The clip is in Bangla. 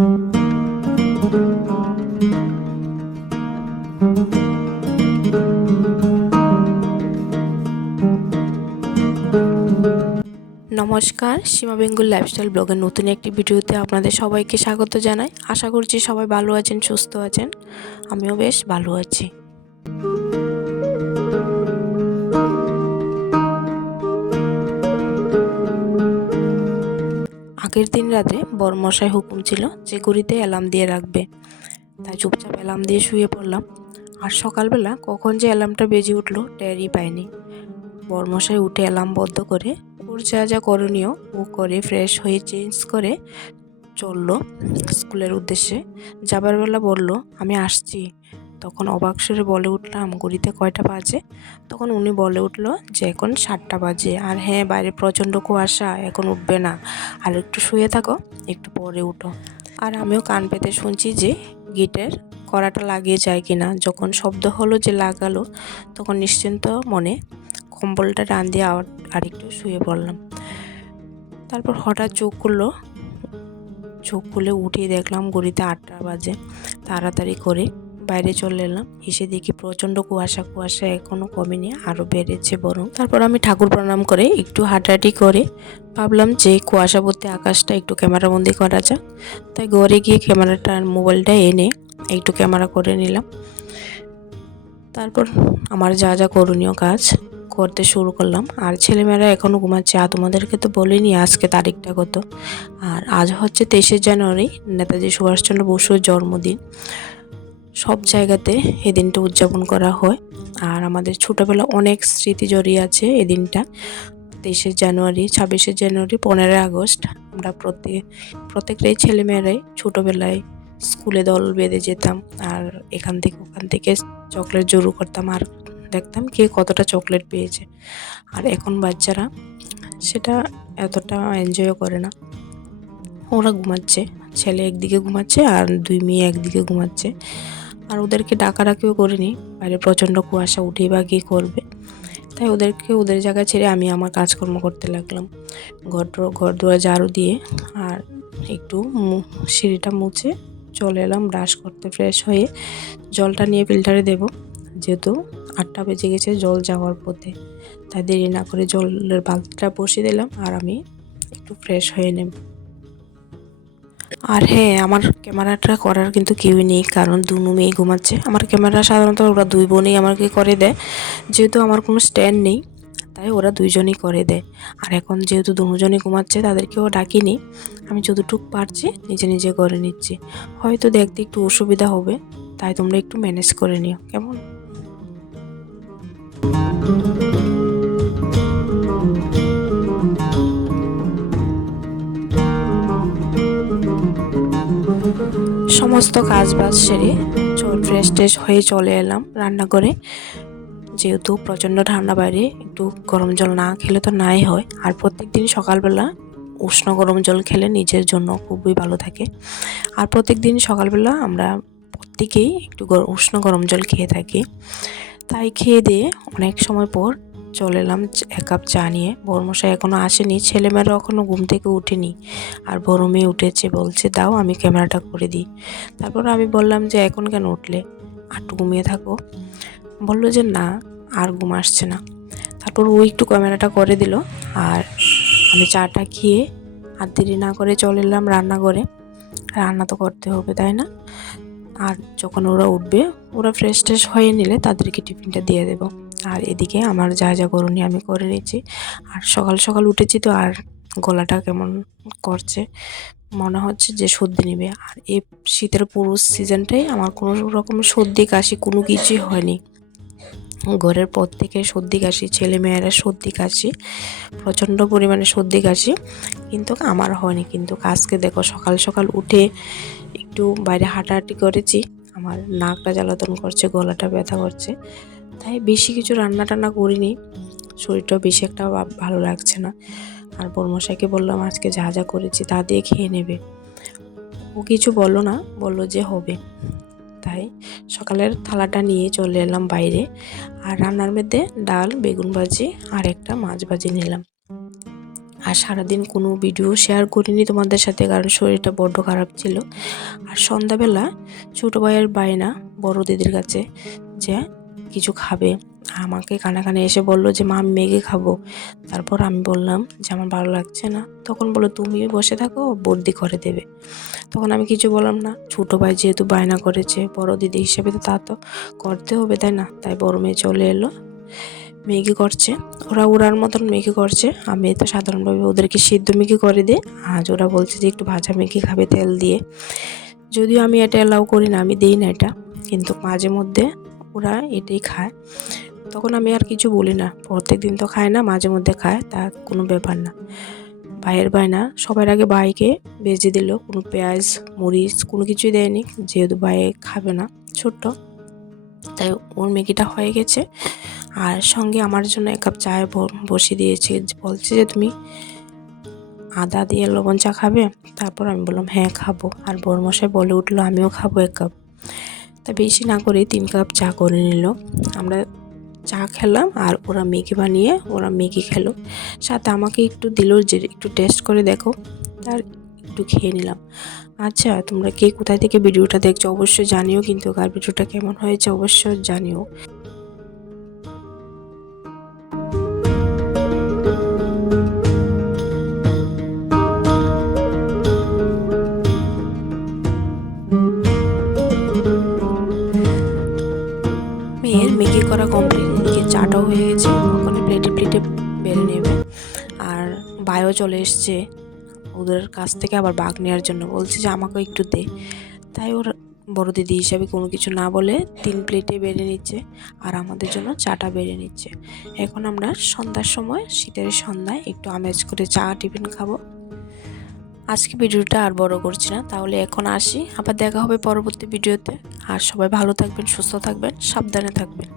নমস্কার, সীমা বেঙ্গল লাইফস্টাইল ব্লগের নতুন একটি ভিডিওতে আপনাদের সবাইকে স্বাগত জানাই। আশা করছি সবাই ভালো আছেন, সুস্থ আছেন। আমিও বেশ ভালো আছি। আগের দিন রাতে বড়মশাই হুকুম ছিল যে ঘড়িতে অ্যালার্ম দিয়ে রাখবে, তাই চুপচাপ অ্যালার্ম দিয়ে শুয়ে পড়লাম। আর সকালবেলা কখন যে অ্যালার্মটা বেজে উঠলো টেরই পাইনি। বড়মশাই উঠে অ্যালার্ম বন্ধ করে ওর যা যা করণীয় ও করে ফ্রেশ হয়ে চেঞ্জ করে চললো স্কুলের উদ্দেশ্যে। যাবার বেলা বলল, আমি আসছি। তখন অবাক সুরে বলে উঠলাম, ঘড়িতে কয়টা বাজে? তখন উনি বলে উঠল যে এখন 7টা বাজে। আর হ্যাঁ, বাইরে প্রচণ্ড কুয়াশা, এখন উঠবে না, আর একটু শুয়ে থাকো, একটু পরে উঠো। আর আমিও কান পেতে শুনছি যে গেটের কড়াটা লাগিয়ে যায় কিনা। যখন শব্দ হলো যে লাগালো, তখন নিশ্চিন্ত মনে কম্বলটা টান দিয়ে আর একটু শুয়ে পড়লাম। তারপর হঠাৎ চোখ খুলে উঠে দেখলাম ঘড়িতে 8টা বাজে। তাড়াতাড়ি করে বাইরে চলে এলাম। এসে দেখি প্রচণ্ড কুয়াশা এখনও কমেনি, আরও বেড়েছে বরং। তারপর আমি ঠাকুর প্রণাম করে একটু হাঁটাহাঁটি করে ভাবলাম যে কুয়াশাবর্তী আকাশটা একটু ক্যামেরাবন্দি করা যাক। তাই ঘরে গিয়ে মোবাইলটা এনে একটু ক্যামেরা করে নিলাম। তারপর আমার যা যা করণীয় কাজ করতে শুরু করলাম। আর ছেলেমেয়েরা এখনও ঘুমাচ্ছে। আর তোমাদেরকে তো বলিনি আজকে তারিখটা কত। আর আজ হচ্ছে 23শে জানুয়ারি, নেতাজি সুভাষচন্দ্র বসুর জন্মদিন। সব জায়গাতে এই দিনটা উদযাপন করা হয়। আর আমাদের ছোটোবেলা অনেক স্মৃতি জড়িয়ে আছে এই দিনটা। 23শে জানুয়ারি, 26শে জানুয়ারি, 15ই আগস্ট আমরা প্রত্যেকটাই ছেলেমেয়েরাই ছোটোবেলায় স্কুলে দল বেঁধে যেতাম। আর এখান থেকে ওখান থেকে চকলেট জড়ো করতাম আর দেখতাম কে কতটা চকলেট পেয়েছে। আর এখন বাচ্চারা সেটা এতটা এনজয়ও করে না। ওরা ঘুমাচ্ছে, ছেলে একদিকে ঘুমাচ্ছে আর 2 মেয়ে একদিকে ঘুমাচ্ছে। আর ওদেরকে ডাকাডাকিও করিনি, বাইরে প্রচণ্ড কুয়াশা, উঠেই বা কী করবে। তাই ওদেরকে ওদের জায়গায় ছেড়ে আমি আমার কাজকর্ম করতে লাগলাম। ঘর দুয়ার ঝাড়ু দিয়ে আর একটু সিঁড়িটা মুছে চলে এলাম ব্রাশ করতে। ফ্রেশ হয়ে জলটা নিয়ে ফিল্টারে দেব, যেহেতু 8টা বেজে গেছে জল যাওয়ার পথে। তাই দেরি না করে জলের বালতিটা বসিয়ে দিলাম আর আমি একটু ফ্রেশ হয়ে নেব। আর হ্যাঁ, আমার ক্যামেরাটা করার কিন্তু কেউই নেই, কারণ 2 মেয়ে ঘুমাচ্ছে। আমার ক্যামেরা সাধারণত ওরা 2 বোনই আমাকে করে দেয়, যেহেতু আমার কোনো স্ট্যান্ড নেই, তাই ওরা 2 জনই করে দেয়। আর এখন যেহেতু 2 জনই ঘুমাচ্ছে, তাদেরকেও ডাকিনি, আমি যতটুকু পারছি নিজে নিজে করে নিচ্ছি। হয়তো দেখতে একটু অসুবিধা হবে, তাই তোমরা একটু ম্যানেজ করে নিও, কেমন? সমস্ত কাজ বাজ সেরে ফ্রেশ ট্রেশ হয়ে চলে এলাম রান্নাঘরে। যেহেতু প্রচণ্ড ঠান্ডা বাইরে, একটু গরম জল না খেলে তো নাই হয়। আর প্রত্যেকদিন সকালবেলা উষ্ণ গরম জল খেলে নিজের জন্য খুবই ভালো থাকে। আর প্রত্যেকদিন সকালবেলা আমরা প্রত্যেকেই একটু উষ্ণ গরম জল খেয়ে থাকি। তাই খেয়ে দিয়ে অনেক সময় পর চলে এলাম 1 কাপ চা নিয়ে। বড়মশাই এখনও আসেনি, ছেলেমেয়েরা এখনও ঘুম থেকে উঠেনি। আর বড় মেয়ে উঠেছে, বলছে দাও আমি ক্যামেরাটা করে দিই। তারপর আমি বললাম যে এখন কেন উঠলে, একটু ঘুমিয়ে থাকো। বললো যে না, আর ঘুম আসছে না। তারপর ও একটু ক্যামেরাটা করে দিল আর আমি চাটা খেয়ে আর দেরি না করে চলে এলাম রান্নাঘরে। রান্না তো করতে হবে, তাই না? আর যখন ওরা উঠবে, ওরা ফ্রেশ ট্রেশ হয়ে নিলে তাদেরকে টিফিনটা দিয়ে দেবো। আর এদিকে আমার যা যা করণীয় আমি করে নিচ্ছি। আর সকাল সকাল উঠেছি তো, আর গলাটা কেমন করছে, মনে হচ্ছে যে সর্দি নেবে। আর এই শীতের পুরো সিজনটাই আমার কোনো রকম সর্দি কাশি কোনো কিছুই হয়নি। ঘরের প্রত্যেকের সর্দি কাশি, ছেলেমেয়েরা সর্দি কাশি, প্রচণ্ড পরিমাণে সর্দি কাশি, কিন্তু আমার হয়নি। কিন্তু আজকে দেখো সকাল সকাল উঠে একটু বাইরে হাঁটাহাঁটি করেছি, আমার নাকটা জ্বালাতন করছে, গলাটা ব্যথা করছে। তাই বেশি কিছু রান্না টান্না করিনি, শরীরটাও বেশি একটা ভালো লাগছে না। আর বড়মশাইকে বললাম আজকে যা যা করেছি তা দিয়ে খেয়ে নেবে। ও কিছু বললো না, বললো যে হবে। তাই সকালের থালাটা নিয়ে চলে এলাম বাইরে। আর রান্নার মধ্যে ডাল, বেগুন ভাজি আর একটা মাছ ভাজি নিলাম। আর সারাদিন কোনো ভিডিও শেয়ার করিনি তোমাদের সাথে, কারণ শরীরটা বড্ড খারাপ ছিল। আর সন্ধ্যাবেলা ছোটো ভাইয়ের বায়না বড় দিদির কাছে যে কিছু খাবে, আমাকে কানে এসে বলল যে মা আমি ম্যাগি খাবো। তারপর আমি বললাম যে আমার ভালো লাগছে না। তখন বললো তুমি বসে থাকো, বর্দি করে দেবে। তখন আমি কিছু বললাম না। ছোটো ভাই যেহেতু বায়না করেছে, বড় দিদি হিসেবে তো তা তো করতে হবে, তাই না? তাই বড় মেয়ে চলে এলো, ম্যাগি করছে। ওরা ওরার মতন ম্যাগি করছে, আমি তো সাধারণভাবে ওদেরকে সিদ্ধ ম্যাগি করে দিই। আজ ওরা বলছে যে একটু ভাজা ম্যাগি খাবে তেল দিয়ে। যদিও আমি এটা অ্যালাউ করি না, আমি দিই না এটা, কিন্তু মাঝে মধ্যে ওরা এটাই খায়। তখন আমি আর কিছু বলি না, প্রত্যেক দিন তো খায় না, মাঝে মধ্যে খায়, তা কোনো ব্যাপার না। ভাইয়ের বায়না সবার আগে ভাইকে ভেজে দিল, কোনো পেঁয়াজ মরিচ কোনো কিছুই দেয়নি, যেহেতু ভাই খাবে না, ছোট্ট, তাই ওর ম্যাগিটা হয়ে গেছে। আর সঙ্গে আমার জন্য এক কাপ চা বসিয়ে দিয়েছে, বলছে যে তুমি আদা দিয়ে লবণ চা খাবে। তারপর আমি বললাম হ্যাঁ খাবো। আর বড়মশাই বলে উঠলো আমিও খাবো 1 কাপ। তা বেশি না করে 3 কাপ চা করে নিল। আমরা চা খেলাম আর ওরা ম্যাগি বানিয়ে ওরা ম্যাগি খেলো। সাথে আমাকে একটু দিল যে একটু টেস্ট করে দেখো, তার একটু খেয়ে নিলাম। আচ্ছা, তোমরা কে কোথায় থেকে ভিডিওটা দেখছো অবশ্যই জানিও, কিন্তু আর ভিডিওটা কেমন হয়েছে অবশ্যই জানিও। মেয়ের ম্যাগি করা কমপ্লিট, এদিকে চাটাও হয়ে গেছে, ওখানে প্লেটে বেড়ে নেবে। আর ভাইও চলে এসছে ওদের কাছ থেকে আবার বাঘ নেওয়ার জন্য, বলছে যে আমাকে একটু দে। তাই ওর বড় দিদি হিসাবে কোনো কিছু না বলে 3 প্লেটে বেড়ে নিচ্ছে আর আমাদের জন্য চাটা বেড়ে নিচ্ছে। এখন আমরা সন্ধ্যার সময়, শীতের সন্ধ্যায় একটু আমেজ করে চা টিফিন খাবো। আজকে ভিডিওটা আর বড় করছি না, তাহলে এখন আসি, আবার দেখা হবে পরবর্তী ভিডিওতে। আর সবাই ভালো থাকবেন, সুস্থ থাকবেন, সাবধানে থাকবেন।